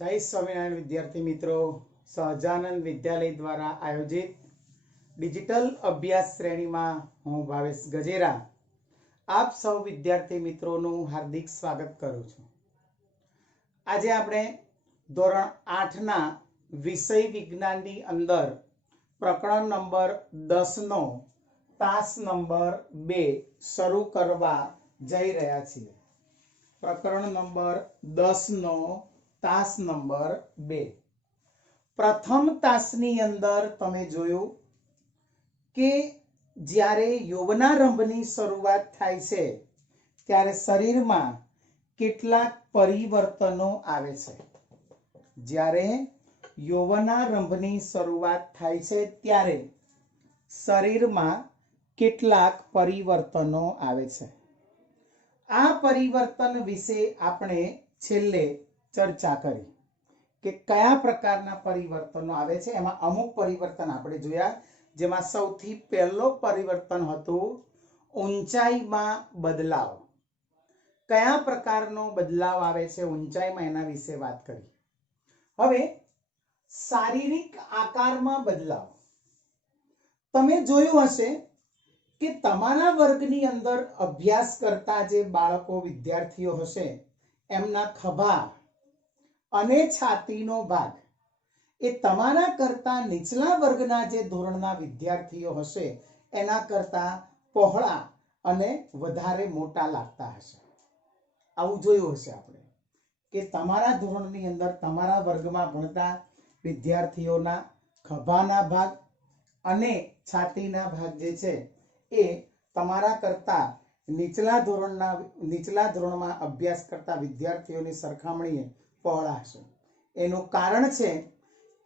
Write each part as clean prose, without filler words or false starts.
जय स्वामिनारायण विद्यार्थी मित्रों, सहजानंद विद्यालय द्वारा आयोजित डिजिटल अभ्यास श्रेणी में हूँ भावेश गजेरा आप सौ विद्यार्थी मित्रों हार्दिक स्वागत करूँ छूं। आज आपणे धोरण 8 ना विषय विज्ञान नी अंदर प्रकरण नंबर 10 नो तास नंबर 2 शुरू करवा जई रह्या छीए। प्रकरण नंबर 10 नो तास नंबर 2 प्रथम तासनी अंदर तमे जोयुं के ज्यारे यौवनारंभनी शरूआत थाय छे त्यारे शरीरमां केटलाक परिवर्तनो आवे छे। ज्यारे यौवनारंभनी शरूआत थाय छे त्यारे शरीरमां केटलाक परिवर्तनो आवे छे। आ परिवर्तन विषे आपणे छेल्ले चर्चा करी के कया प्रकारना परिवर्तनो आवे छे। एमां अमुक परिवर्तन आपणे जोया, जेमां सौथी पहेलो परिवर्तन हतुं ऊंचाईमां बदलाव। कया प्रकारनो बदलाव आवे छे ऊंचाईमां एना विषे वात करी। हवे शारीरिक आकाરમાં बदलाव तमे जोयुं हशे के तमारा वर्गनी अंदर अभ्यास करता जे बाळको विद्यार्थीओ हशे एमना खभा अने छातीनो भाग ए तमारा करता નીચલા वर्गना जे धोरणना विद्यार्थीओ हशे एना करता पહોળા अने वधारे मोटा लागता हशे। आवुं जोयुं हशे आपणे के तमारा धोरणनी अंदर तमारा वर्गमां भणता विद्यार्थीओना खभाना भाग अने छातीना भाग जे छे ए तमारा करता નીચલા ધોરણમાં અભ્યાસ કરતા વિદ્યાર્થીઓની સરખામણીએ પહોળા હશે। એનું કારણ છે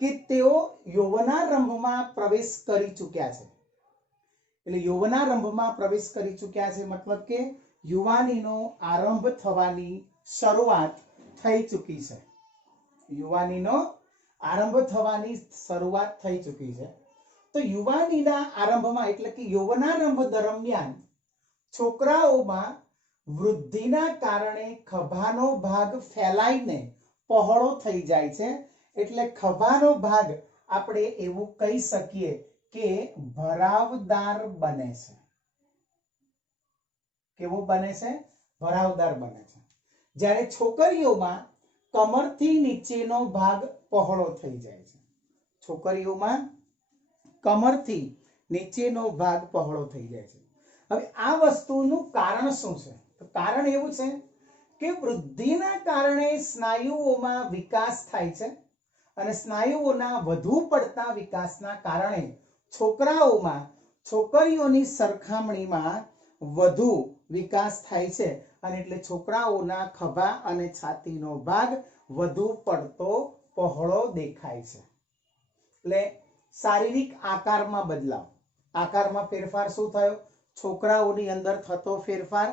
કે તેઓ યૌવનારંભમાં પ્રવેશ કરી ચૂક્યા છે। એટલે યૌવનારંભમાં પ્રવેશ કરી ચૂક્યા છે મતલબ કે યુવાનીનો આરંભ થવાની શરૂઆત થઈ ચૂકી છે। યુવાનીનો આરંભ થવાની શરૂઆત થઈ ચૂકી છે। તો યુવાનીના આરંભમાં એટલે કે યૌવનારંભ દરમિયાન છોકરાઓમાં વૃદ્ધિના કારણે ખભાનો ભાગ ફેલાઈને પહોળો થઈ જાય છે। એટલે ખભાનો ભાગ આપણે એવું કહી શકીએ કે ભરાવદાર બને છે। કેવો બને છે? ભરાવદાર બને છે। જ્યારે છોકરીઓમાં કમરથી નીચેનો ભાગ પહોળો થઈ જાય છે। છોકરીઓમાં કમરથી નીચેનો ભાગ પહોળો થઈ જાય છે। હવે આ વસ્તુનું કારણ શું છે? તો કારણ એવું છે કે વૃદ્ધિના કારણે સ્નાયુઓમાં વિકાસ થાય છે અને સ્નાયુઓના વધુ પડતા વિકાસના કારણે છોકરાઓમાં છોકરીઓની સરખામણીમાં વધુ વિકાસ થાય છે અને એટલે છોકરાઓના ખભા અને છાતીનો ભાગ વધુ પડતો પહોળો દેખાય છે। એટલે શારીરિક આકારમાં બદલાવ, આકારમાં ફેરફાર શું થયો? છોકરાઓની અંદર થતો ફેરફાર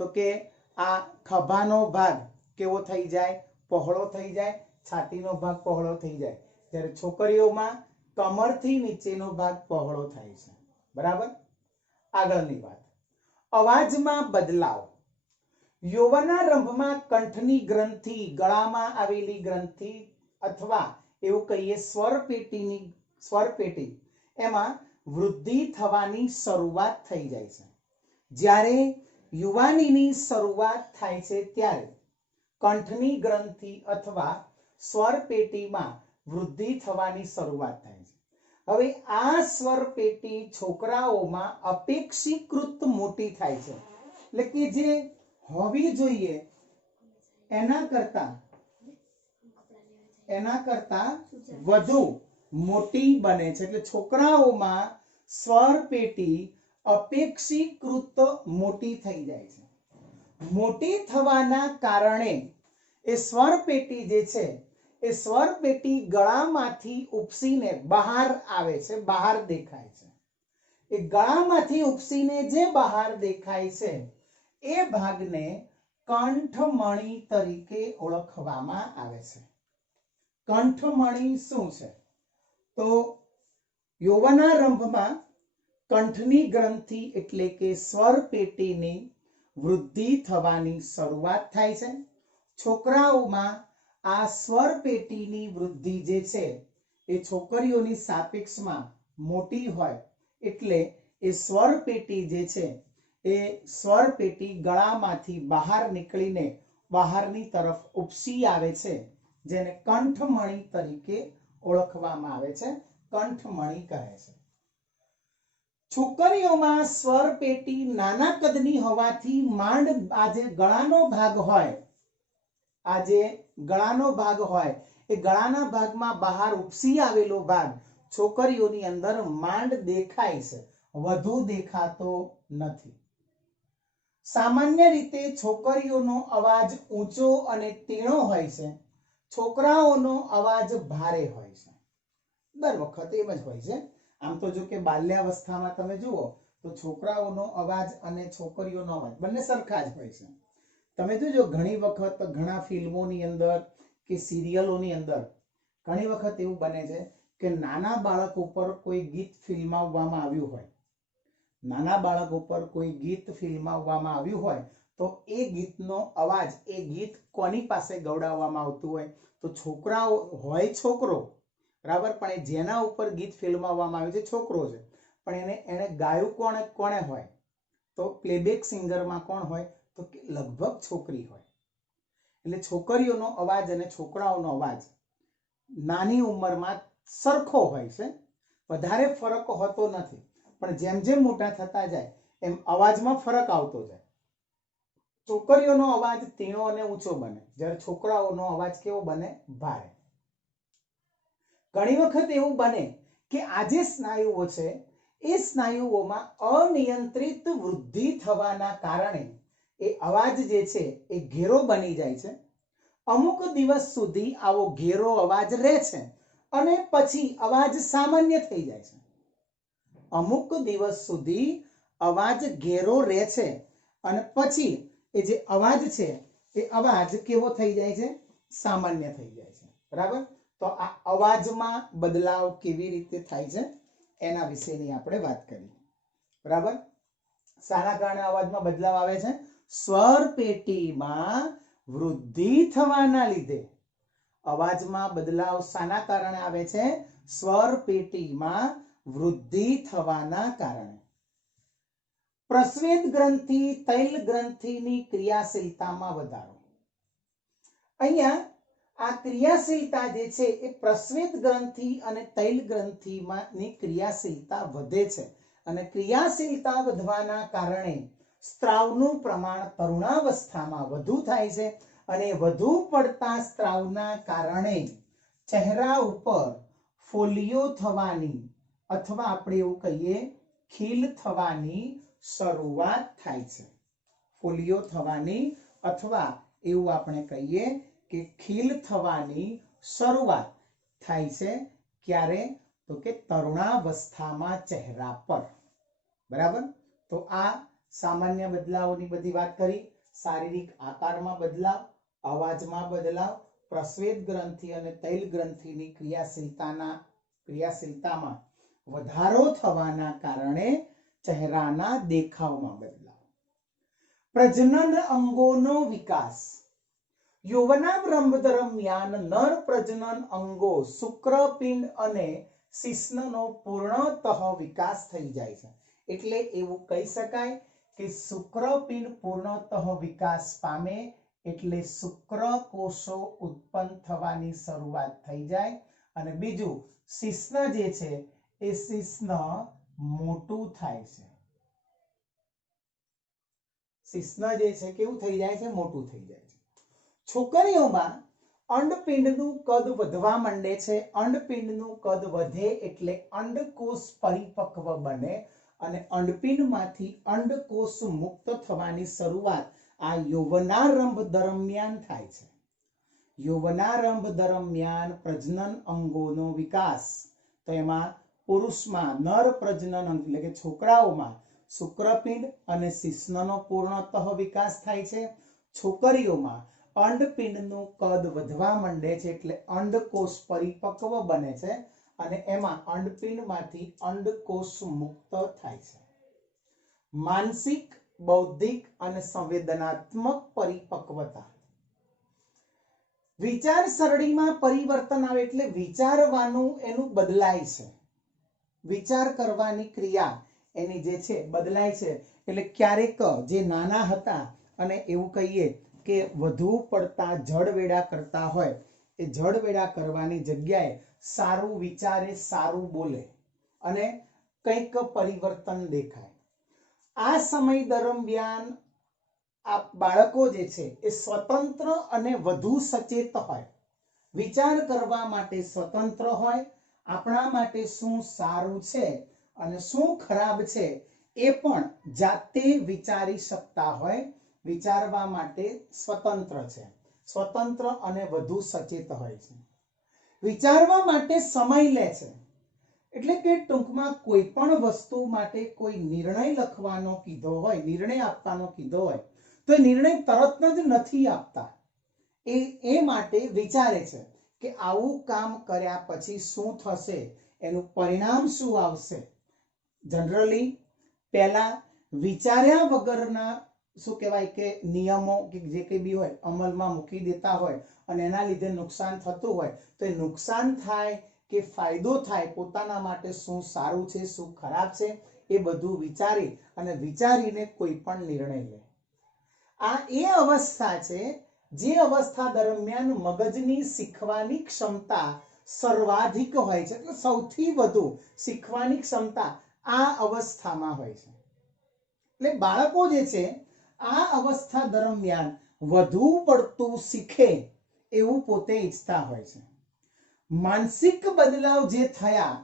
તો કે આ ખભાનો ભાગ કેવો થઈ જાય? પહોળો થઈ જાય, છાતીનો ભાગ પહોળો થઈ જાય। જ્યારે છોકરીઓમાં કમરથી નીચેનો ભાગ પહોળો થાય છે। બરાબર? આગળની વાત, અવાજમાં બદલાવ। યૌવનારંભમાં કંઠની ગ્રંથિ, ગળામાં આવેલી ગ્રંથિ અથવા એવું કહીએ સ્વરપેટી એમાં વૃદ્ધિ થવાની શરૂઆત થઈ જાય છે। જ્યારે યુવાનીની શરૂઆત થાય છે ત્યારે કંઠની ગ્રંથિ અથવા સ્વરપેટીમાં વૃદ્ધિ થવાની શરૂઆત થાય છે। હવે આ સ્વરપેટી છોકરાઓમાં અપેક્ષીકૃત મોટી થાય છે। એટલે કે જે હોવી જોઈએ એના કરતા વધુ મોટી બને છે। એટલે છોકરાઓમાં સ્વરપેટી અપેક્ષીકૃત મોટી થઈ જાય છે। મોટી થવાના કારણે એ સ્વરપેટી જે છે એ સ્વરપેટી ગળામાંથી ઉપસીને બહાર આવે છે, બહાર દેખાય છે। એ ગળામાંથી ઉપસીને જે બહાર દેખાય છે એ ભાગને કંઠમણી તરીકે ઓળખવામાં આવે છે। કંઠમણી શું છે? તો યૌવનારંભમાં કંઠની ગ્રંથિ એટલે કે સ્વરપેટીની વૃદ્ધિ થવાની શરૂઆત થાય છે। છોકરાઓમાં આ સ્વર પેટીની વૃદ્ધિ જે છે એ છોકરીઓની સાપેક્ષમાં મોટી હોય એટલે એ સ્વર પેટી જે છે એ સ્વર પેટી ગળામાંથી બહાર નીકળીને બહારની તરફ ઉપસી આવે છે, જેને કંઠમણી તરીકે ઓળખવામાં આવે છે. કંઠમણી કહે છે. છોકરીઓમાં સ્વર પેટી નાના કદની હોવાથી માંડ આ જે ગળાનો ભાગ હોય, આ જે ગળાનો ભાગ હોય એ ગળાના ભાગમાં બહાર ઉપસી આવેલો ભાગ છોકરીઓની અંદર માંડ દેખાય છે, વધુ દેખાતો નથી. સામાન્ય રીતે છોકરીઓનો અવાજ ઊંચો અને તીણો હોય છે, છોકરાઓનો અવાજ ભારે હોય છે. દર વખતે એમ જ હોય છે. આમ તો જો કે બાલ્યાવસ્થામાં તમે જુઓ તો છોકરાઓનો અવાજ અને છોકરીઓનો અવાજ બંને સરખા જ હોય છે. તમે જોજો ઘણી વખત ઘણા ફિલ્મોની અંદર કે સિરિયલોની અંદર ઘણી વખત એવું બને છે કે નાના બાળક ઉપર કોઈ ગીત ફિલ્માવવામાં આવ્યું હોય, નાના બાળક ઉપર કોઈ ગીત ફિલ્માવવામાં આવ્યું હોય તો એ ગીતનો અવાજ, એ ગીત કોની પાસે ગવડાવવામાં આવતું હોય તો છોકરાઓ હોય, છોકરો બરાબર, પણ જેના ઉપર ગીત ફિલ્માવવામાં આવ્યું છે છોકરો છે, પણ એને ગાયું કોણે હોય તો પ્લેબેક સિંગરમાં કોણ હોય તો કે લગભગ છોકરી હોય. એટલે છોકરીઓનો અવાજ અને છોકરાઓનો અવાજ નાની ઉંમરમાં સરખો હોય છે, વધારે ફરક હોતો નથી, પણ જેમ જેમ મોટા થતા જાય એમ અવાજમાં ફરક આવતો જાય. છોકરીઓનો અવાજ તીણો અને ઊંચો બને, જ્યારે છોકરાઓનો અવાજ કેવો બને? ભારે. ઘણી વખત એવું બને કે આ જે સ્નાયુઓ છે એ સ્નાયુઓમાં અનિયંત્રિત વૃદ્ધિ થવાના કારણે એ અવાજ જે છે એ ઘેરો બની જાય છે. અમુક દિવસ સુધી આવો ઘેરો અવાજ રહે છે અને પછી અવાજ સામાન્ય થઈ જાય છે. અમુક દિવસ સુધી અવાજ ઘેરો રહે છે અને પછી એ જે અવાજ છે એ અવાજ કેવો થઈ જાય છે? સામાન્ય થઈ જાય છે. બરાબર? તો આ અવાજમાં બદલાવ કેવી રીતે થાય છે એના વિશેની આપણે વાત કરી. બરાબર? શાના કારણે અવાજમાં બદલાવ આવે છે? સ્વર પેટીમાં વૃદ્ધિ થવાના લીધે અવાજમાં બદલાવ શાના કારણે આવે છે? સ્વર પેટીમાં વૃદ્ધિ થવાના કારણે. પ્રસ્વેદ ગ્રંથિ તૈલ ગ્રંથિની ક્રિયાશીલતામાં વધારો. અહીંયા આ ક્રિયાશીલતા જે છે એ પ્રસ્વેદ ગ્રંથિ અને તૈલ ગ્રંથિમાંની ક્રિયાશીલતા વધે છે અને ક્રિયાશીલતા વધવાના કારણે સ્ત્રાવનું પ્રમાણ તરુણાવસ્થામાં વધુ થાય છે અને વધુ પડતા સ્ત્રાવના કારણે ચહેરા ઉપર ફોલ્લીઓ થવાની અથવા આપણે એવું કહીએ ખીલ થવાની શરૂઆત થાય છે. ફોલ્લીઓ થવાની અથવા એવું આપણે કહીએ કે ખીલ થવાની શરૂઆત થાય છે. ક્યારે? તો કે તરુણાવસ્થામાં ચહેરા પર. બરાબર? તો આ સામાન્ય બદલાવોની બધી વાત કરી. શારીરિક આકારમાં બદલાવ, અવાજમાં બદલાવ, પ્રસ્વેદ ગ્રંથિ અને તૈલ ગ્રંથિની ક્રિયાશીલતામાં વધારો થવાના કારણે ચહેરાના દેખાવમાં બદલાવ. પ્રજનન અંગોનો વિકાસ. યૌવનારંભ દરમિયાન નર પ્રજનન અંગો શુક્રપિંડ અને શિશ્નનો પૂર્ણતઃ વિકાસ થઈ જાય છે. એટલે એવું કહી શકાય કે શુક્રપિંડ પૂર્ણતઃ વિકાસ પામે એટલે શુક્રકોષો ઉત્પન્ન થવાની શરૂઆત થઈ જાય અને બીજું શિશ્ન જે છે એ શિશ્ન મોટું થાય છે. શિશ્ન જે છે કેવું થઈ જાય છે? મોટું થઈ જાય છે. છોકરીઓમાં અંડપિંડનું કદ વધવા માંડે છે. અંડપિંડનું કદ વધે એટલે અંડકોષ પરિપક્વ બને અને અંડપિંડમાંથી અંડકોષ મુક્ત થવાની શરૂઆત આ યૌવનારંભ દરમિયાન થાય છે. યૌવનારંભ દરમિયાન પ્રજનન અંગોનો વિકાસ. તો એમાં પુરુષમાં નર પ્રજનન અંગ એટલે કે છોકરાઓમાં શુક્રપિંડ અને શિશ્નનો પૂર્ણતઃ વિકાસ થાય છે. છોકરીઓમાં અંડપિંડનું કદ વધવા માંડે છે એટલે અંડકોષ પરિપક્વ બને છે અને એમાં અંડપિંડમાંથી અંડકોષ મુક્ત થાય છે. માનસિક, બૌદ્ધિક અને સંવેદનાત્મક પરિપક્વતા. વિચારસરણીમાં પરિવર્તન આવે એટલે વિચારવાનું એનું બદલાય છે, વિચાર કરવાની ક્રિયા એની જે છે બદલાય છે. એટલે ક્યારેક જે નાના હતા અને એવું કહીએ કે વધુ પડતા જડવેડા કરતા હોય, એ જડવેડા કરવાની જગ્યાએ સારું વિચારે, સારું બોલે અને કંઈક પરિવર્તન દેખાય. આ સમય દરમિયાન આ બાળકો જે છે એ સ્વતંત્ર અને વધુ સચેત હોય, વિચાર કરવા માટે સ્વતંત્ર હોય, આપણા માટે શું સારું છે અને શું ખરાબ છે એ પણ જાતે વિચારી શકતા હોય, વિચારવા માટે સ્વતંત્ર છે, સ્વતંત્ર અને વધુ સચેત હોય છે. વિચારવા માટે સમય લે છે, એટલે કે ટૂંકમાં કોઈ પણ વસ્તુ માટે કોઈ નિર્ણય લખવાનો કીધો હોય, નિર્ણય આપવાનો કીધો હોય તો એ નિર્ણય તરત જ નથી આપતા. એ માટે વિચારે છે કે આવું કામ કર્યા પછી શું થશે, એનું પરિણામ શું આવશે. જનરલી પહેલા વિચાર્યા વગરના શું કહેવાય કે નિયમો કે જે કંઈ બી હોય અમલમાં મૂકી દેતા હોય અને એના લીધે નુકસાન થતું હોય તો એ નુકસાન થાય કે ફાયદો થાય, પોતાના માટે શું સારું છે, શું ખરાબ છે, એ બધું વિચારી અને વિચારીને કોઈ પણ નિર્ણય લે. આ એ અવસ્થા છે જે અવસ્થા દરમિયાન મગજની શીખવાની ક્ષમતા સર્વાધિક હોય છે, એટલે સૌથી વધુ શીખવાની ક્ષમતા આ અવસ્થામાં હોય છે. એટલે બાળકો જે છે આ અવસ્થા દરમિયાન વધુ પડતું શીખે એવું પોતે ઈચ્છતા હોય છે. માનસિક બદલાવ જે થયા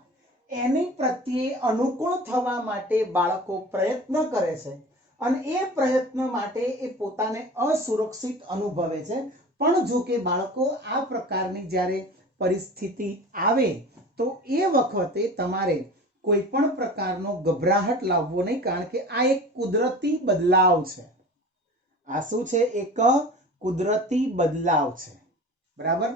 એની પ્રત્યે અનુકૂળ થવા માટે બાળકો પ્રયત્ન કરે છે અને એ પ્રયત્ન માટે એ પોતાને અસુરક્ષિત અનુભવે છે. પણ જો કે બાળકો આ પ્રકારની જ્યારે પરિસ્થિતિ આવે તો એ વખતે તમારે કોઈ પણ પ્રકારનો ગભરાહટ લાવવો નહીં, કારણ કે આ એક કુદરતી બદલાવ છે. આ શું છે? એક કુદરતી બદલાવ છે. બરાબર,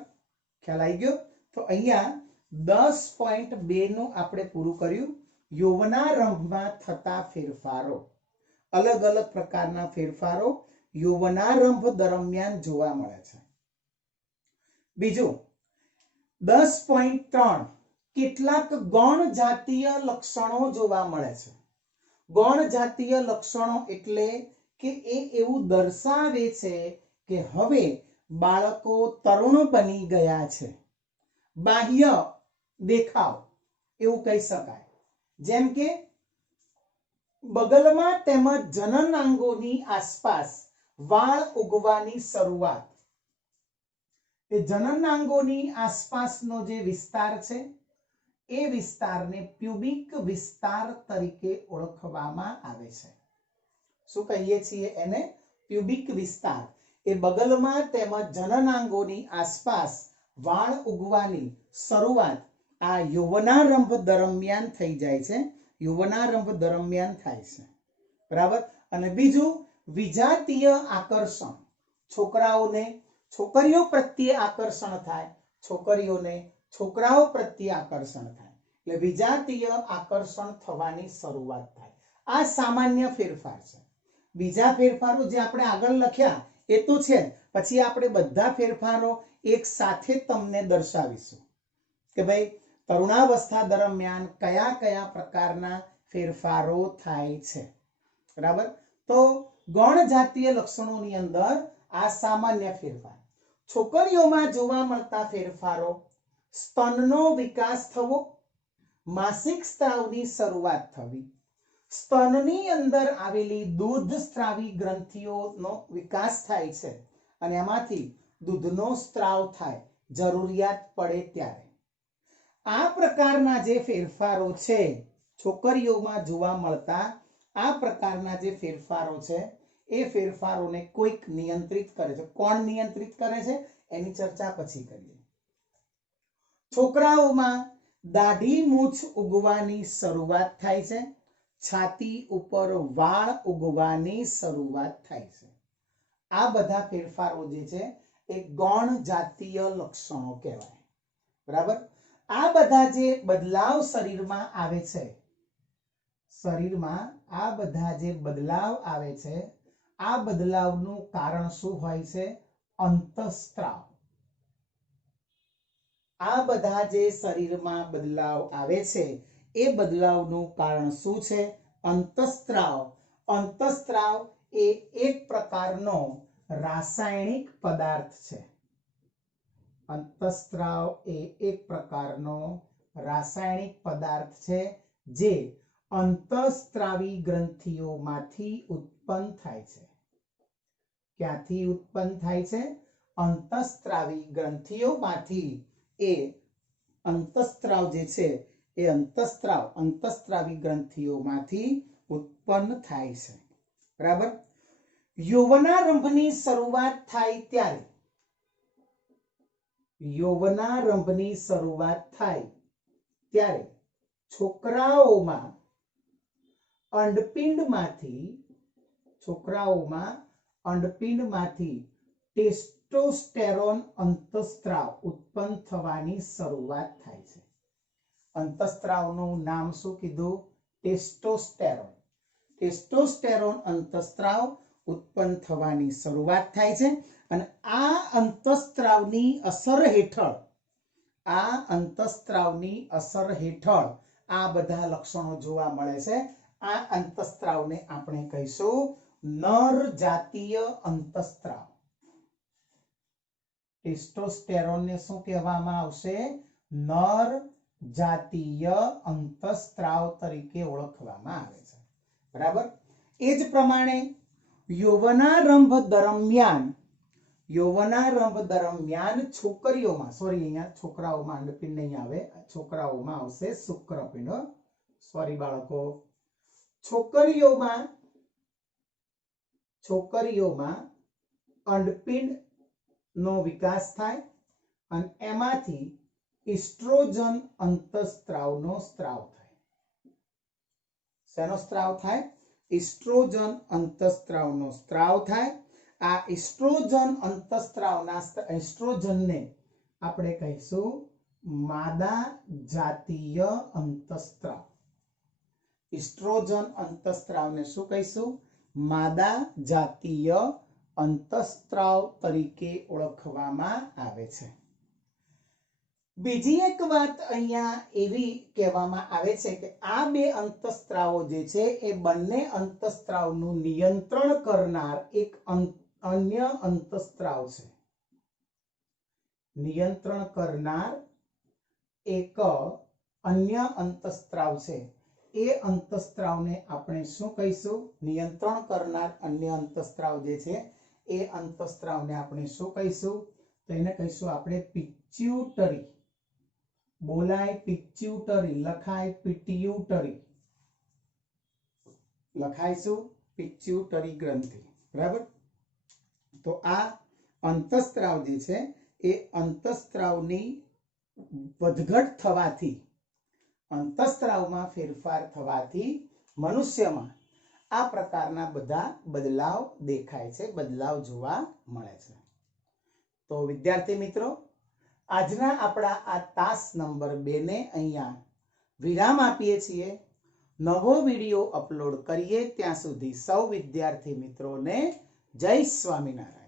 ખ્યાલ આવી ગયો? તો અહીંયા 10.2 નું આપણે પૂરું કર્યું. યૌવનારંભમાં થતા ફેરફારો, અલગ અલગ પ્રકારના ફેરફારો યૌવનારંભ દરમિયાન જોવા મળે છે. બીજું 10.3 કેટલાક ગૌણ જાતીય લક્ષણો જોવા મળે છે. ગૌણ જાતીય લક્ષણો એટલે કે એ એવું દર્શાવે છે કે હવે બાળકો તરુણ બની ગયા છે. બાહ્ય દેખાવ એવું કહી શકાય, જેમ કે બગલમાં તેમજ જનનાંગોની આસપાસ વાળ ઉગવાની શરૂઆત. એ જનનાંગોની આસપાસનો જે વિસ્તાર છે એ વિસ્તારને પ્યુબિક વિસ્તાર તરીકે ઓળખવામાં આવે છે. શું કહીએ છીએ એને? પ્યુબિક વિસ્તાર. એ બગલમાં તેમજ જનનાંગોની આસપાસ વાળ ઉગવાની શરૂઆત આ યૌવનારંભ દરમિયાન થઈ જાય છે, યૌવનારંભ દરમિયાન થાય છે. બરાબર. અને બીજું વિજાતીય આકર્ષણ. છોકરાઓને છોકરીઓ પ્રત્યે આકર્ષણ થાય, છોકરીઓને છોકરાઓ પ્રત્યે આકર્ષણ થાય, એટલે વિજાતીય આકર્ષણ થવાની શરૂઆત થાય. આ સામાન્ય ફેરફાર છે. બીજા ફેરફારો જે આપણે આગળ લખ્યા એ તો છે, પછી આપણે બધા ફેરફારો એક સાથે તમને દર્શાવીશું કે ભાઈ તરુણાવસ્થા દરમિયાન કયા કયા પ્રકારના ફેરફારો થાય છે. બરાબર. તો ગૌણ જાતીય લક્ષણોની અંદર આ સામાન્ય ફેરફાર. છોકરીઓમાં જોવા મળતા ફેરફારો: સ્તનનો વિકાસ થવો, માસિક સ્ત્રાવની શરૂઆત થવી, સ્તનની અંદર આવેલી દૂધ સ્ત્રાવી ગ્રંથિઓનો વિકાસ થાય છે અને એમાંથી દૂધનો સ્ત્રાવ થાય જરૂરિયાત પડે ત્યારે. આ પ્રકારના જે ફેરફારો છે છોકરીઓમાં જોવા મળતા, આ પ્રકારના જે ફેરફારો છે એ ફેરફારોને કોઈક નિયંત્રિત કરે છે. કોણ નિયંત્રિત કરે છે એની ચર્ચા પછી કરીએ. છોકરાઓમાં દાઢી મૂછ ઉગવાની શરૂઆત થાય છે, છાતી ઉપર વાળ ઉગવાની શરૂઆત થાય છે. આ બધા ફેરફારો જે છે એ ગૌણ જાતીય લક્ષણો કહેવાય. બરાબર. આ બધા જે બદલાવ શરીરમાં આવે છે, શરીરમાં આ બધા જે બદલાવ આવે છે, આ બદલાવનું કારણ શું હોય છે? અંતઃસ્ત્રાવ. આ બધા જે શરીરમાં બદલાવ આવે છે એ બદલાવનું કારણ શું છે? અંતઃસ્ત્રાવ. અંતઃસ્ત્રાવ એ એક પ્રકારનો રાસાયણિક પદાર્થ છે. અંતઃસ્ત્રાવ એ એક પ્રકારનો રાસાયણિક પદાર્થ છે જે અંતઃસ્ત્રાવી ગ્રંથિઓમાંથી ઉત્પન્ન થાય છે. ક્યાંથી ઉત્પન્ન થાય છે? અંતઃસ્ત્રાવી ગ્રંથિઓમાંથી. એ અંતઃસ્ત્રાવ જે છે એ અંતઃસ્ત્રાવી ગ્રંથિઓમાંથી ઉત્પન્ન થાય છે. બરાબર. યૌવનારંભની શરૂઆત થાય ત્યારે છોકરાઓમાં અંડપિંડમાંથી ટેસ્ટોસ્ટેરોન અંતઃસ્ત્રાવ ઉત્પન્ન થવાની શરૂઆત થાય છે. અંતઃસ્ત્રાવનું નામ શું કીધું? ટેસ્ટોસ્ટેરોન. ટેસ્ટોસ્ટેરોન અંતઃસ્ત્રાવ ઉત્પન્ન થવાની શરૂઆત થાય છે અને આ અંતઃસ્ત્રાવની અસર હેઠળ આ બધા લક્ષણો જોવા મળે છે. આ અંતઃસ્ત્રાવને આપણે કહીશું નર જાતીય અંતઃસ્ત્રાવ. ટેસ્ટોસ્ટેરોનને શું કહેવામાં આવશે? નર જાતીય અંતઃસ્ત્રાવ તરીકે ઓળખવામાં આવે છે. બરાબર. એ જ પ્રમાણે યૌવનારંભ દરમિયાન છોકરીઓમાં, સોરી અહીંયા છોકરાઓમાં અંડપિંડ નહીં આવે, છોકરાઓમાં આવશે શુક્રપિંડ. સોરી બાળકો. છોકરીઓમાં અંડપિંડ નો વિકાસ થાય અને એમાંથી ઇસ્ટ્રોજન અંતઃસ્ત્રાવનો સ્ત્રાવ થાય. શેનો સ્ત્રાવ થાય? ઇસ્ટ્રોજન અંતઃસ્ત્રાવનો સ્ત્રાવ થાય. આ ઇસ્ટ્રોજનને આપણે કહીશું માદા જાતીય અંતઃસ્ત્રાવ. ઇસ્ટ્રોજન અંતઃસ્ત્રાવને શું કહીશું? માદા જાતીય અંતઃસ્ત્રાવ તરીકે ઓળખવામાં આવે છે. બીજી એક વાત અહીંયા એવી કહેવામાં આવે છે કે આ બે અંતઃસ્ત્રાવો જે છે એ બંને અંતઃસ્ત્રાવનું નિયંત્રણ કરનાર એક અન્ય અંતઃસ્ત્રાવ છે. નિયંત્રણ કરનાર એક અન્ય અંતઃસ્ત્રાવ છે. એ અંતઃસ્ત્રાવને આપણે શું કહીશું? નિયંત્રણ કરનાર અન્ય અંતઃસ્ત્રાવ જે છે એ અંતઃસ્ત્રાવને આપણે શું કહીશું? તો એને કહીશું આપણે પિટ્યુટરી. બોલાય પિટ્યુટરી, લખાય પિટ્યુટરી. લખાય શું? પિટ્યુટરી ગ્રંથિ. બરાબર. તો આ અંતઃસ્ત્રાવ જે છે એ અંતઃસ્ત્રાવની વધઘટ થવાથી, અંતઃસ્ત્રાવમાં ફેરફાર થવાથી મનુષ્યમાં આ પ્રકારના બધા બદલાવ દેખાય છે, બદલાવ જોવા મળે છે. તો વિદ્યાર્થી મિત્રો, આજના આપણા આ તાસ નંબર 2 ને અહીંયા વિરામ આપીએ છીએ. નવો વિડીયો અપલોડ કરીએ ત્યાં સુધી સૌ વિદ્યાર્થી મિત્રોને જય સ્વામિનારાયણ.